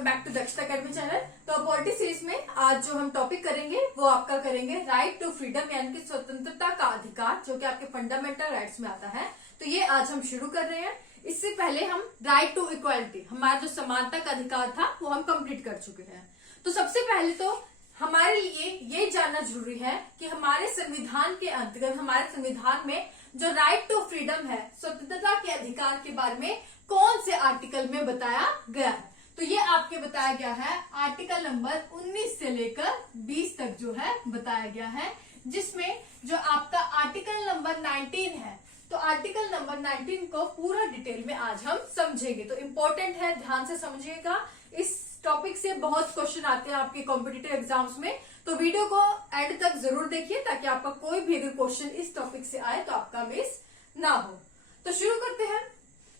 Welcome back to दक्षता academy channel. तो polity series में आज जो हम टॉपिक करेंगे वो आपका करेंगे राइट टू फ्रीडम, यानी कि स्वतंत्रता का अधिकार, जो कि आपके फंडामेंटल राइट्स में आता है। तो ये आज हम शुरू कर रहे हैं। इससे पहले हम राइट टू इक्वालिटी, हमारा जो समानता का अधिकार था वो हम कंप्लीट कर चुके हैं। तो सबसे पहले तो हमारे लिए ये जानना जरूरी है कि हमारे संविधान के अंतर्गत, हमारे संविधान में जो राइट टू फ्रीडम है, स्वतंत्रता के अधिकार के बारे में कौन से आर्टिकल में बताया गया है। तो ये आपके बताया गया है आर्टिकल नंबर 19 से लेकर 20 तक जो है बताया गया है, जिसमें जो आपका आर्टिकल नंबर 19 है। तो आर्टिकल नंबर 19 को पूरा डिटेल में आज हम समझेंगे। तो इम्पोर्टेंट है, ध्यान से समझिएगा। इस टॉपिक से बहुत क्वेश्चन आते हैं आपके कॉम्पिटिटिव एग्जाम्स में, तो वीडियो को एंड तक जरूर देखिए ताकि आपका कोई भी अगर क्वेश्चन इस टॉपिक से आए तो आपका मिस ना हो। तो शुरू करते हैं।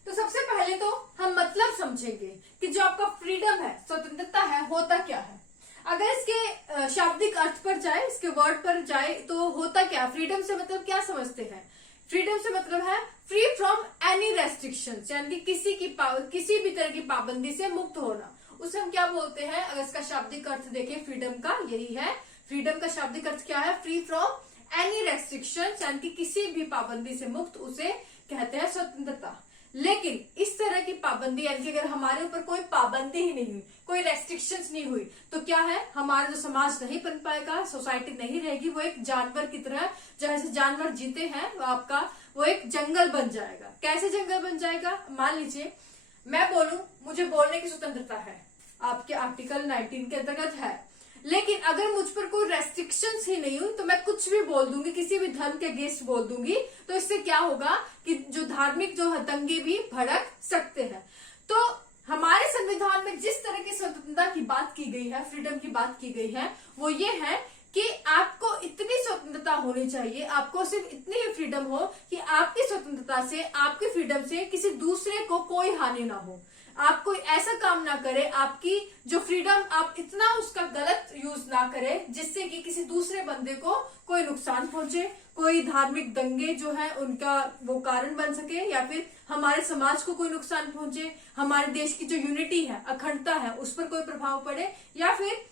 तो सबसे पहले तो हम मतलब समझेंगे कि जो आपका फ्रीडम है, स्वतंत्रता है, होता क्या है। अगर इसके शाब्दिक अर्थ पर जाए, इसके वर्ड पर जाए, तो होता क्या, फ्रीडम से मतलब क्या समझते हैं। फ्रीडम से मतलब है फ्री फ्रॉम एनी रेस्ट्रिक्शन, यानी कि किसी भी तरह की पाबंदी से मुक्त होना। उसे हम क्या बोलते हैं, अगर इसका शाब्दिक अर्थ देखें फ्रीडम का, यही है। फ्रीडम का शाब्दिक अर्थ क्या है, फ्री फ्रॉम एनी रेस्ट्रिक्शन, यानी कि किसी भी पाबंदी से मुक्त, उसे कहते हैं स्वतंत्रता। लेकिन इस तरह की पाबंदी, यानी कि अगर हमारे ऊपर कोई पाबंदी ही नहीं हुई, कोई रेस्ट्रिक्शंस नहीं हुई, तो क्या है, हमारा जो समाज नहीं बन पाएगा, सोसाइटी नहीं रहेगी, वो एक जानवर की तरह, जैसे जानवर जीते हैं वो एक जंगल बन जाएगा। कैसे जंगल बन जाएगा, मान लीजिए मैं बोलूं, मुझे बोलने की स्वतंत्रता है, आपके आर्टिकल 19 के अंतर्गत है, लेकिन अगर मुझ पर कोई रेस्ट्रिक्शंस ही नहीं हुई तो मैं कुछ भी बोल दूंगी, किसी भी धर्म के अगेंस्ट बोल दूंगी, तो इससे क्या होगा कि जो धार्मिक जो हतंगे भी भड़क सकते हैं। तो हमारे संविधान में जिस तरह की स्वतंत्रता की बात की गई है, फ्रीडम की बात की गई है, वो ये है कि आपको इतनी स्वतंत्रता होनी चाहिए, आपको सिर्फ इतनी ही फ्रीडम हो कि आपकी स्वतंत्रता से, आपकी फ्रीडम से किसी दूसरे को कोई हानि ना हो, आप कोई ऐसा काम ना करे, आपकी जो फ्रीडम आप इतना उसका गलत यूज ना करे जिससे कि किसी दूसरे बंदे को कोई नुकसान पहुंचे, कोई धार्मिक दंगे जो है उनका वो कारण बन सके, या फिर हमारे समाज को कोई नुकसान पहुंचे, हमारे देश की जो यूनिटी है, अखंडता है, उस पर कोई प्रभाव पड़े, या फिर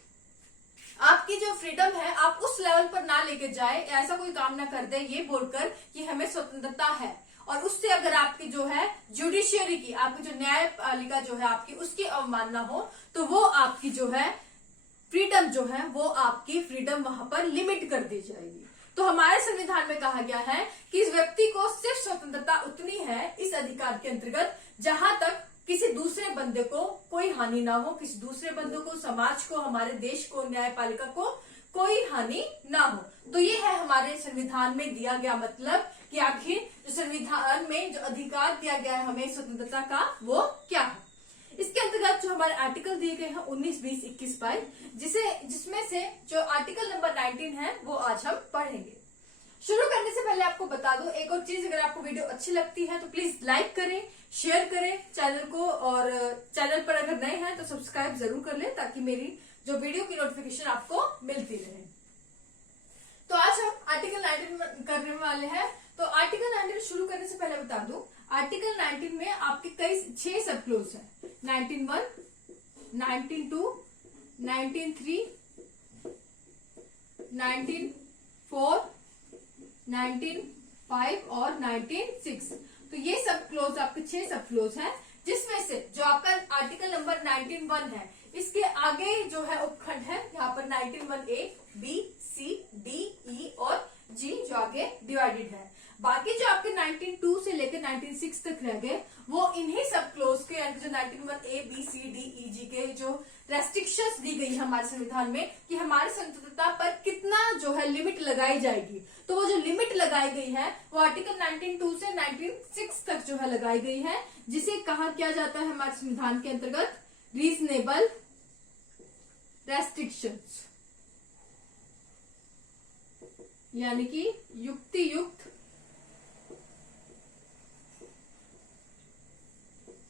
आपकी जो फ्रीडम है आप उस लेवल पर ना लेके जाए, ऐसा कोई काम ना कर दे ये बोलकर कि हमें स्वतंत्रता है, और उससे अगर आपकी जो है जुडिशियरी की, आपकी जो न्यायपालिका जो है आपकी, उसकी अवमानना हो, तो वो आपकी जो है फ्रीडम जो है, वो आपकी फ्रीडम वहां पर लिमिट कर दी जाएगी। तो हमारे संविधान में कहा गया है कि इस व्यक्ति को सिर्फ स्वतंत्रता उतनी है इस अधिकार के अंतर्गत जहां तक किसी दूसरे बंदे को कोई हानि ना हो, किसी दूसरे बंदे को, समाज को, हमारे देश को, न्यायपालिका को कोई हानि ना हो। तो ये है हमारे संविधान में दिया गया मतलब कि आखिर जो संविधान में जो अधिकार दिया गया है हमें स्वतंत्रता का, वो क्या है। इसके अंतर्गत जो हमारे आर्टिकल दिए गए हैं 19, 20, 21, 22, जिसमें से जो आर्टिकल नंबर 19 है वो आज हम पढ़ेंगे। शुरू करने से पहले आपको बता दूं एक और चीज, अगर आपको वीडियो अच्छी लगती है तो प्लीज लाइक करें, शेयर करें चैनल को, और चैनल पर अगर नए हैं तो सब्सक्राइब जरूर कर लें ताकि मेरी जो वीडियो की नोटिफिकेशन आपको मिलती रहे। तो आज हम आर्टिकल 19 करने वाले हैं। तो आर्टिकल 19 शुरू करने से पहले बता दूं, आर्टिकल 19 में आपके कई 6 सब क्लोज है। 19(1), 19(2), 19(3), 19(4), 19(5) और 19(6). तो ये सब क्लोज आपके 6 सब क्लोज है, जिसमें से जो आपका आर्टिकल नंबर 19(1) है, इसके आगे जो है उपखंड है, यहाँ पर 19(1)(a), B, C, D, E और G जो आगे डिवाइडेड है। बाकी जो आपके 19(2) से लेकर 19(6) तक रह गए, वो इन्हीं सब क्लोज के, यानी जो 19(1)(a), B, C, D, E, G के जो रेस्ट्रिक्शंस दी गई है हमारे संविधान में कि हमारी स्वतंत्रता पर कितना जो है लिमिट लगाई जाएगी, तो वो जो लिमिट लगाई गई है वो आर्टिकल 19(2) से 19(6) तक जो है लगाई गई है, जिसे कहा किया जाता है हमारे संविधान के अंतर्गत रीजनेबल रेस्ट्रिक्शंस, यानी कि युक्ति युक्त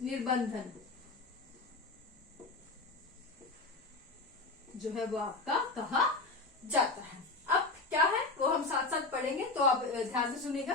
निर्बंधन जो है वो आपका कहा जाता है। अब क्या है वो हम साथ साथ पढ़ेंगे, तो आप ध्यान से सुनिएगा।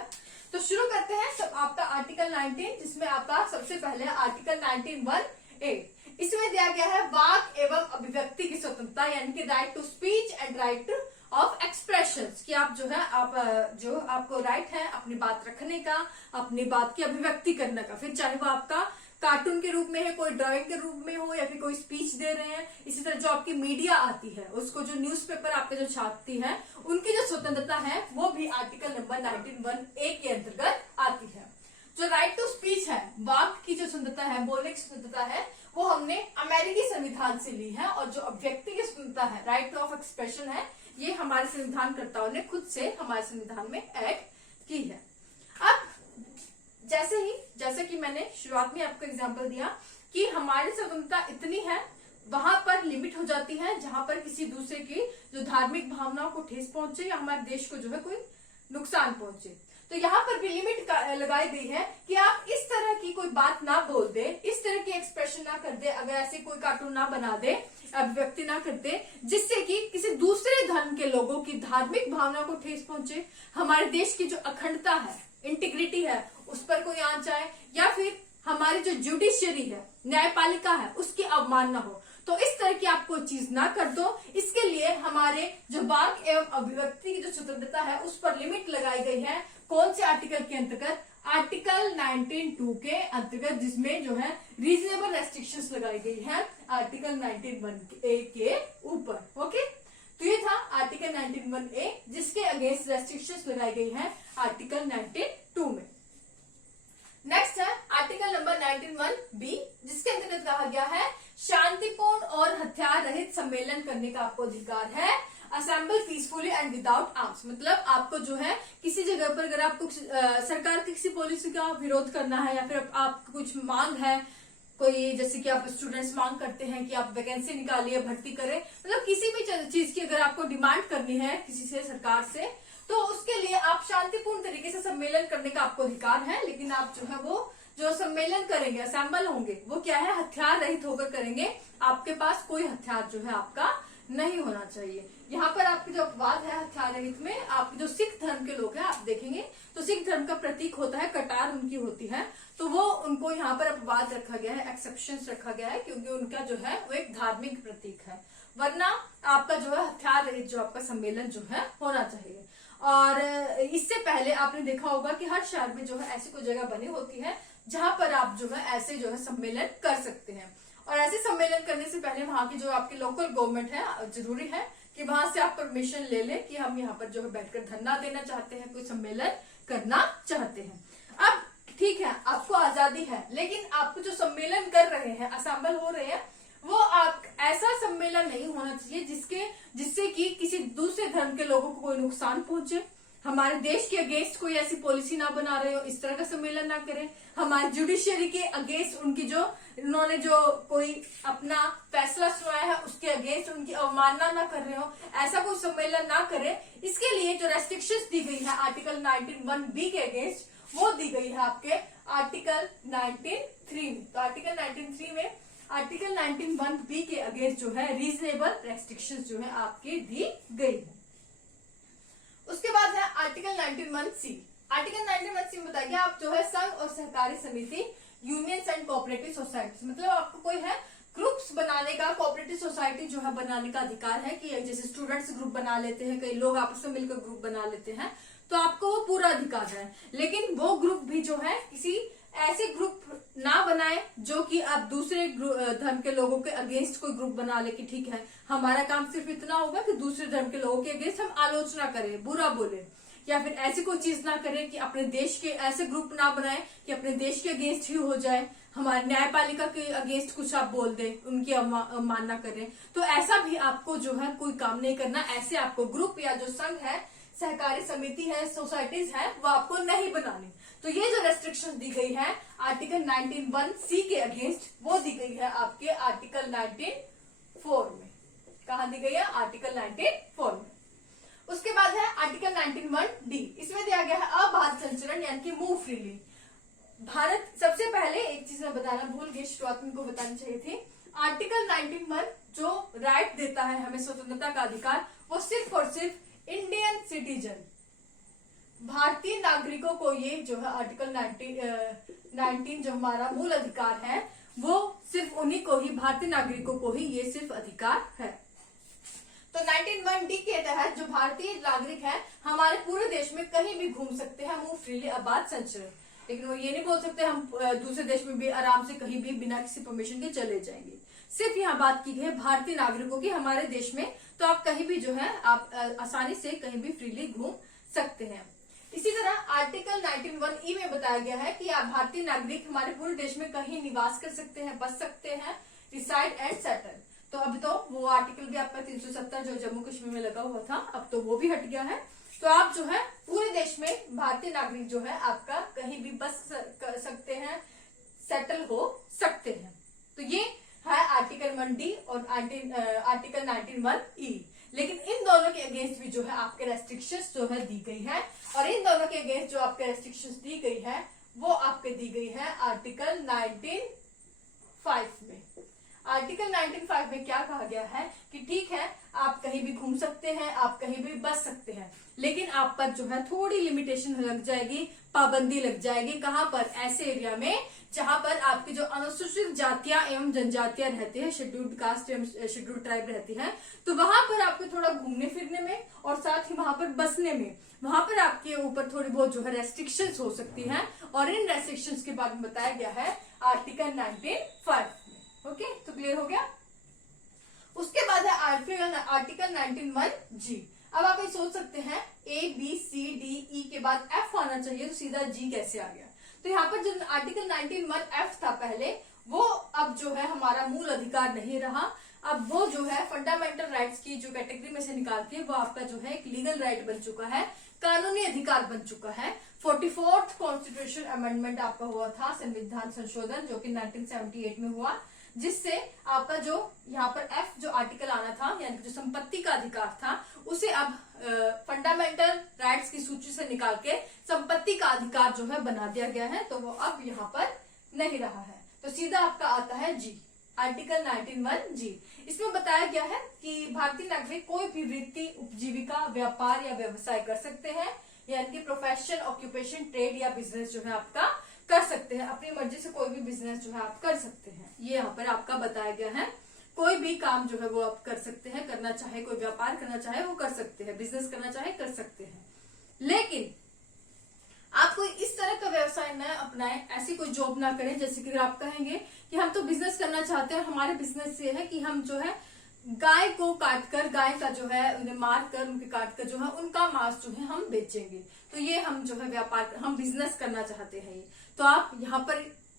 तो शुरू करते हैं। सब आपका आर्टिकल 19, जिसमें आपका सबसे पहले आर्टिकल 19(1)(a). इसमें दिया गया है वाक एवं अभिव्यक्ति की स्वतंत्रता, यानी कि right to speech and right of expression, कि आप जो है जो आपको राइट है अपनी बात रखने का, अपनी बात की अभिव्यक्ति करने का, फिर चाहे वो आपका कार्टून के रूप में है, कोई ड्राइंग के रूप में हो, या फिर कोई स्पीच दे रहे हैं। इसी तरह जो आपकी मीडिया आती है, उसको जो न्यूज़पेपर आपके जो छापती है, उनकी जो स्वतंत्रता है वो भी आर्टिकल नंबर 19(1)(a) के अंतर्गत आती है। जो राइट टू स्पीच है, वाक की जो स्वतंत्रता है, बोलने की स्वतंत्रता है, वो हमने अमेरिकी संविधान से ली है। और जो अभिव्यक्ति की स्वतंत्रता है, राइट ऑफ एक्सप्रेशन है, ये हमारे संविधानकर्ताओं ने खुद से हमारे संविधान में ऐड की है। अब जैसे कि मैंने शुरुआत में आपको एग्जांपल दिया कि हमारी स्वतंत्रता इतनी है, वहां पर लिमिट हो जाती है जहां पर किसी दूसरे की जो धार्मिक भावनाओं को ठेस पहुंचे या हमारे देश को जो है कोई नुकसान पहुंचे। तो यहाँ पर भी लिमिट लगाई गई है कि आप इस तरह की कोई बात ना बोल दे, इस तरह की एक्सप्रेशन ना कर दे, अगर ऐसे कोई कार्टून ना बना दे, अभिव्यक्ति ना कर दे जिससे कि किसी दूसरे धर्म के लोगों की धार्मिक भावना को ठेस पहुंचे, हमारे देश की जो अखंडता है, इंटीग्रिटी है, उस पर कोई आंच आए, या फिर हमारी जो जुडिशियरी है, न्यायपालिका है, उसकी अवमानना हो। तो इस तरह की आप कोई चीज ना कर दो। इसके लिए हमारे जो वाक एवं अभिव्यक्ति की जो स्वतंत्रता है उस पर लिमिट लगाई गई है। कौन से आर्टिकल के अंतर्गत? आर्टिकल 19(2) के अंतर्गत, जिसमें जो है रीजनेबल रेस्ट्रिक्शंस लगाई गई है आर्टिकल 19(1)(a) के ऊपर। ओके, तो ये था आर्टिकल 19(1)(a), जिसके अगेंस्ट रेस्ट्रिक्शंस लगाई गई है आर्टिकल 19(2) में। नेक्स्ट है आर्टिकल नंबर 19(1)(b), जिसके अंतर्गत कहा गया है शांतिपूर्ण और हथियार रहित सम्मेलन करने का आपको अधिकार है। Assemble peacefully and without arms, मतलब आपको जो है किसी जगह पर अगर आपको सरकार की किसी पॉलिसी का विरोध करना है, या फिर आपको कुछ मांग है, कोई जैसे कि आप स्टूडेंट्स मांग करते हैं कि आप वैकेंसी निकालिए, भर्ती करें, मतलब किसी भी चीज की अगर आपको डिमांड करनी है किसी से, सरकार से, तो उसके लिए आप शांतिपूर्ण तरीके से सम्मेलन करने का आपको अधिकार है। लेकिन आप जो है वो जो सम्मेलन करेंगे, असेंबल होंगे, वो क्या है, हथियार रहित होकर करेंगे। आपके पास कोई हथियार जो है आपका नहीं होना चाहिए। यहाँ पर आपकी जो अपवाद है हथियार रहित में, आपके जो सिख धर्म के लोग हैं, आप देखेंगे तो सिख धर्म का प्रतीक होता है, कटार उनकी होती है, तो वो उनको यहाँ पर अपवाद रखा गया है, एक्सेप्शंस रखा गया है, क्योंकि उनका जो है वो एक धार्मिक प्रतीक है। वरना आपका जो है हथियार रहित जो आपका सम्मेलन जो है होना चाहिए। और इससे पहले आपने देखा होगा कि हर शहर में जो है ऐसी कोई जगह बनी होती है जहां पर आप जो है ऐसे जो है सम्मेलन कर सकते हैं। और ऐसे सम्मेलन करने से पहले वहां की जो आपकी लोकल गवर्नमेंट है, जरूरी है कि वहां से आप परमिशन ले लें कि हम यहाँ पर जो है बैठकर धरना देना चाहते हैं, कोई सम्मेलन करना चाहते हैं। अब ठीक है, आपको आजादी है, लेकिन आपको जो सम्मेलन कर रहे हैं, असेंबल हो रहे हैं, वो आप ऐसा सम्मेलन नहीं होना चाहिए जिससे कि किसी दूसरे धर्म के लोगों को कोई नुकसान पहुंचे, हमारे देश के अगेंस्ट कोई ऐसी पॉलिसी ना बना रहे हो, इस तरह का सम्मेलन ना करें, हमारी जुडिशियरी के अगेंस्ट उन्होंने जो कोई अपना फैसला सुनाया है उसके अगेंस्ट उनकी अवमानना ना कर रहे हो, ऐसा कोई सम्मेलन ना करें। इसके लिए जो रेस्ट्रिक्शंस दी गई है आर्टिकल 19(1)(b) के अगेंस्ट, वो दी गई है आपके आर्टिकल 19(3) में। तो आर्टिकल 19(3) में आर्टिकल 19(1)(b) के अगेंस्ट जो है रीजनेबल रेस्ट्रिक्शंस जो है आपकी दी गई है। उसके बाद है आर्टिकल 19(1)(c). आर्टिकल 19(1)(c) में बताया गया आप जो है संघ और सहकारी समिति, यूनियंस एंड कोऑपरेटिव सोसाइटी, मतलब आपको कोई है ग्रुप्स बनाने का, कोऑपरेटिव सोसाइटी जो है बनाने का अधिकार है, कि जैसे स्टूडेंट्स ग्रुप बना लेते हैं, कई लोग आपस में मिलकर ग्रुप बना लेते हैं, तो आपको वो पूरा अधिकार है। लेकिन वो ग्रुप भी जो है किसी ऐसे ग्रुप ना बनाए जो कि आप दूसरे धर्म के लोगों के अगेंस्ट कोई ग्रुप बना ले कि ठीक है हमारा काम सिर्फ इतना होगा कि दूसरे धर्म के लोगों के अगेंस्ट हम आलोचना करें, बुरा बोले, या फिर ऐसी कोई चीज ना करें कि अपने देश के ऐसे ग्रुप ना बनाए कि अपने देश के अगेंस्ट ही हो जाए, हमारे न्यायपालिका के अगेंस्ट कुछ आप बोल दें, उनकी अवमानना करें। तो ऐसा भी आपको जो है कोई काम नहीं करना। ऐसे आपको ग्रुप या जो संघ है, सहकारी समिति है, सोसाइटीज है, वो आपको नहीं बनानी। तो ये जो रेस्ट्रिक्शन दी गई है आर्टिकल 19(1)(c) के अगेंस्ट, वो दी गई है आपके आर्टिकल 19(4) में। कहा दी गई है? आर्टिकल 19(4) में। उसके बाद है आर्टिकल 19(1)(d). इसमें दिया गया है अबाध संचरण, यानी कि मूव फ्रीली। भारत, सबसे पहले एक चीज मैं बताना भूल गई, शुरुआत में को बतानी चाहिए थी। आर्टिकल 19(1) जो राइट देता है हमें स्वतंत्रता का अधिकार, वो सिर्फ और सिर्फ इंडियन सिटीजन, भारतीय नागरिकों को ये जो है आर्टिकल 19 जो हमारा मूल अधिकार है, वो सिर्फ उन्हीं को ही, भारतीय नागरिकों को ही ये सिर्फ अधिकार है। तो 19(1)(d) के तहत जो भारतीय नागरिक है हमारे पूरे देश में कहीं भी घूम सकते हैं, मूव फ्रीली, आबाद संचरण। लेकिन वो ये नहीं बोल सकते हम दूसरे देश में भी आराम से कहीं भी बिना किसी परमिशन के चले जाएंगे। सिर्फ यहाँ बात की गई है भारतीय नागरिकों की हमारे देश में, तो आप कहीं भी जो है आप आसानी से कहीं भी फ्रीली घूम सकते हैं। इसी तरह आर्टिकल 19(1)(e) में बताया गया है कि आप भारतीय नागरिक हमारे पूरे देश में कहीं निवास कर सकते हैं, बस सकते हैं, रिसाइड एंड सेटल। तो अब तो वो आर्टिकल भी आपका 370 जो जम्मू कश्मीर में लगा हुआ था, अब तो वो भी हट गया है। तो आप जो है पूरे देश में भारतीय नागरिक जो है आपका कहीं भी बस कर सकते हैं, सेटल हो सकते हैं। तो ये है आर्टिकल 1D और आर्टिकल 19(1)(e)। लेकिन इन दोनों के अगेंस्ट भी जो है आपके रेस्ट्रिक्शंस जो है दी गई है, और इन दोनों के अगेंस्ट जो आपके रेस्ट्रिक्शंस दी गई है वो आपके दी गई है आर्टिकल 19(5) में। आर्टिकल 19(5) में क्या कहा गया है कि ठीक है आप कहीं भी घूम सकते हैं, आप कहीं भी बस सकते हैं, लेकिन आप पर जो है थोड़ी लिमिटेशन लग जाएगी, पाबंदी लग जाएगी। कहां पर? ऐसे एरिया में जहां पर आपकी जो अनुसूचित जातियां एवं जनजातियां रहती है, शेड्यूल्ड कास्ट एवं शेड्यूल्ड ट्राइब रहती है, तो वहां पर आपको थोड़ा घूमने फिरने में और साथ ही वहां पर बसने में, वहां पर आपके ऊपर थोड़ी बहुत जो है रेस्ट्रिक्शंस हो सकती हैं, और इन रेस्ट्रिक्शंस के बारे में बताया गया है आर्टिकल 19(5) में। ओके, तो क्लियर हो गया। उसके बाद है आर्टिकल 19(1)(g)। अब आप ये सोच सकते हैं ABCDE के बाद F आना चाहिए, तो सीधा G कैसे आ गया? तो यहाँ पर जो आर्टिकल 19(1)(f) था पहले, वो अब जो है हमारा मूल अधिकार नहीं रहा। अब वो जो है फंडामेंटल राइट्स की जो कैटेगरी में से निकाल के वो आपका जो है एक लीगल राइट बन चुका है, कानूनी अधिकार बन चुका है। 44th कॉन्स्टिट्यूशन अमेंडमेंट आपका हुआ था, संविधान संशोधन, जो कि 1978 में हुआ, जिससे आपका जो यहाँ पर F जो आर्टिकल आना था, यानी जो संपत्ति का अधिकार था, उसे अब फंडामेंटल राइट्स की सूची से निकाल के संपत्ति का अधिकार जो है बना दिया गया है, तो वो अब यहाँ पर नहीं रहा है। तो सीधा आपका आता है G, आर्टिकल 19(1)(g). इसमें बताया गया है कि भारतीय नागरिक कोई भी वृत्ति, उपजीविका, व्यापार या व्यवसाय कर सकते हैं, यानी कि प्रोफेशन, ऑक्यूपेशन, ट्रेड या बिजनेस जो है आपका कर सकते हैं। अपनी मर्जी से कोई भी बिजनेस जो है आप कर सकते हैं, ये यहाँ पर आपका बताया गया है। कोई भी काम जो है वो आप कर सकते हैं, करना चाहे, कोई व्यापार करना चाहे वो कर सकते हैं, बिजनेस करना चाहे कर सकते हैं। लेकिन आप कोई इस तरह का व्यवसाय न अपनाएं, ऐसी कोई जॉब ना करें जैसे कि आप कहेंगे कि हम तो बिजनेस करना चाहते हैं, हमारे बिजनेस ये है कि हम जो है गाय को काटकर, गाय का जो है उन्हें मार कर, उनके काट कर जो है उनका मांस जो है हम बेचेंगे, तो ये हम जो है व्यापार, हम बिजनेस करना चाहते हैं। तो आप यहाँ पर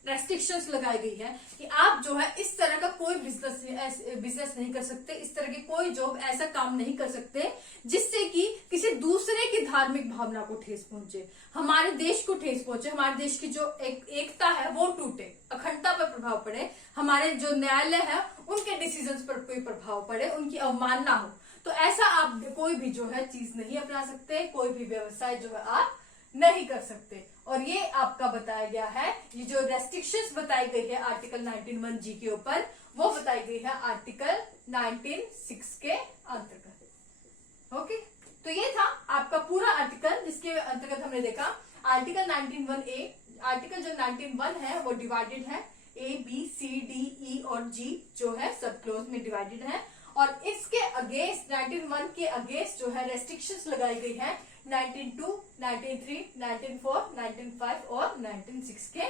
रेस्ट्रिक्शंस लगाई गई है कि आप जो है इस तरह का कोई बिजनेस नहीं कर सकते, इस तरह की कोई जॉब, ऐसा काम नहीं कर सकते जिससे कि किसी दूसरे की धार्मिक भावना को ठेस पहुंचे, हमारे देश को ठेस पहुंचे, हमारे देश की जो एकता है वो टूटे, अखंडता पर प्रभाव पड़े, हमारे जो न्यायालय है उनके डिसीजंस पर कोई प्रभाव पड़े, उनकी अवमानना हो। तो ऐसा आप कोई भी जो है चीज नहीं अपना सकते, कोई भी व्यवसाय जो है आप नहीं कर सकते। और ये आपका बताया गया है, ये जो रेस्ट्रिक्शंस बताई गई है आर्टिकल 19(1)(g) के ऊपर, वो बताई गई है आर्टिकल 19(6) के अंतर्गत। ओके, तो ये था आपका पूरा आर्टिकल, जिसके अंतर्गत हमने देखा आर्टिकल 19(1)(a). आर्टिकल जो 19(1) है वो डिवाइडेड है ABCDE और G जो है सब क्लोज में डिवाइडेड है, और इसके अगेंस्ट 19(1) के अगेंस्ट जो है रेस्ट्रिक्शंस लगाई गई है 19(2), 19(3), 19(4), 19(5) और 19(6) के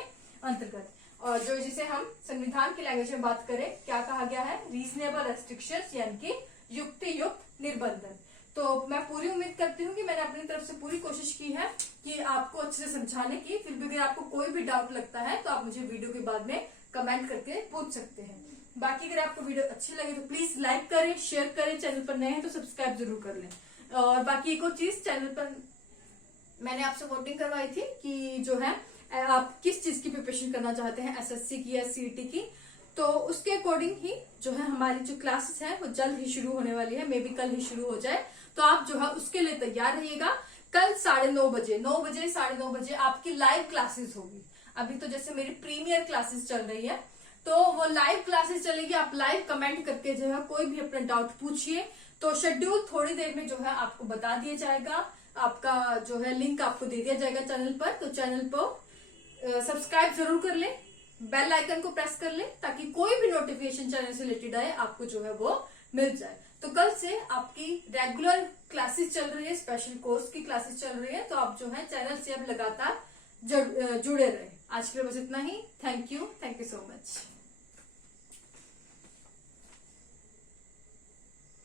अंतर्गत। और जो जिसे हम संविधान की लैंग्वेज में बात करें, क्या कहा गया है? रीजनेबल रेस्ट्रिक्शंस, यानी कि युक्ति युक्त निर्बंधन। तो मैं पूरी उम्मीद करती हूँ कि मैंने अपनी तरफ से पूरी कोशिश की है कि आपको अच्छे से समझाने की। फिर भी अगर आपको कोई भी डाउट लगता है तो आप मुझे वीडियो के बाद में कमेंट करके पूछ सकते हैं। बाकी अगर आपको वीडियो अच्छी लगे तो प्लीज लाइक करें, शेयर करें, चैनल पर नए हैं तो सब्सक्राइब जरूर कर लें। और बाकी एक और चीज, चैनल पर मैंने आपसे वोटिंग करवाई थी कि जो है आप किस चीज की प्रिपरेशन करना चाहते हैं, SSC की या CET की, तो उसके अकॉर्डिंग ही जो है हमारी जो क्लासेस हैं वो जल्द ही शुरू होने वाली है, मे बी कल ही शुरू हो जाए, तो आप जो है उसके लिए तैयार रहिएगा। कल 9:30 बजे, 9 बजे 9:30 बजे आपकी लाइव क्लासेस होगी। अभी तो जैसे मेरी प्रीमियर क्लासेस चल रही है, तो वो लाइव क्लासेस चलेगी, आप लाइव कमेंट करके जो है कोई भी अपना डाउट पूछिए। तो शेड्यूल थोड़ी देर में जो है आपको बता दिया जाएगा, आपका जो है लिंक आपको दे दिया जाएगा चैनल पर, तो चैनल पर सब्सक्राइब जरूर कर लें, बेल आइकन को प्रेस कर ले ताकि कोई भी नोटिफिकेशन चैनल से रिलेटेड आए आपको जो है वो मिल जाए। तो कल से आपकी रेगुलर क्लासेस चल रही है, स्पेशल कोर्स की क्लासेस चल रही है, तो आप जो है चैनल से अब लगातार जुड़े रहे। आज के लिए बस इतना ही। Thank you so much.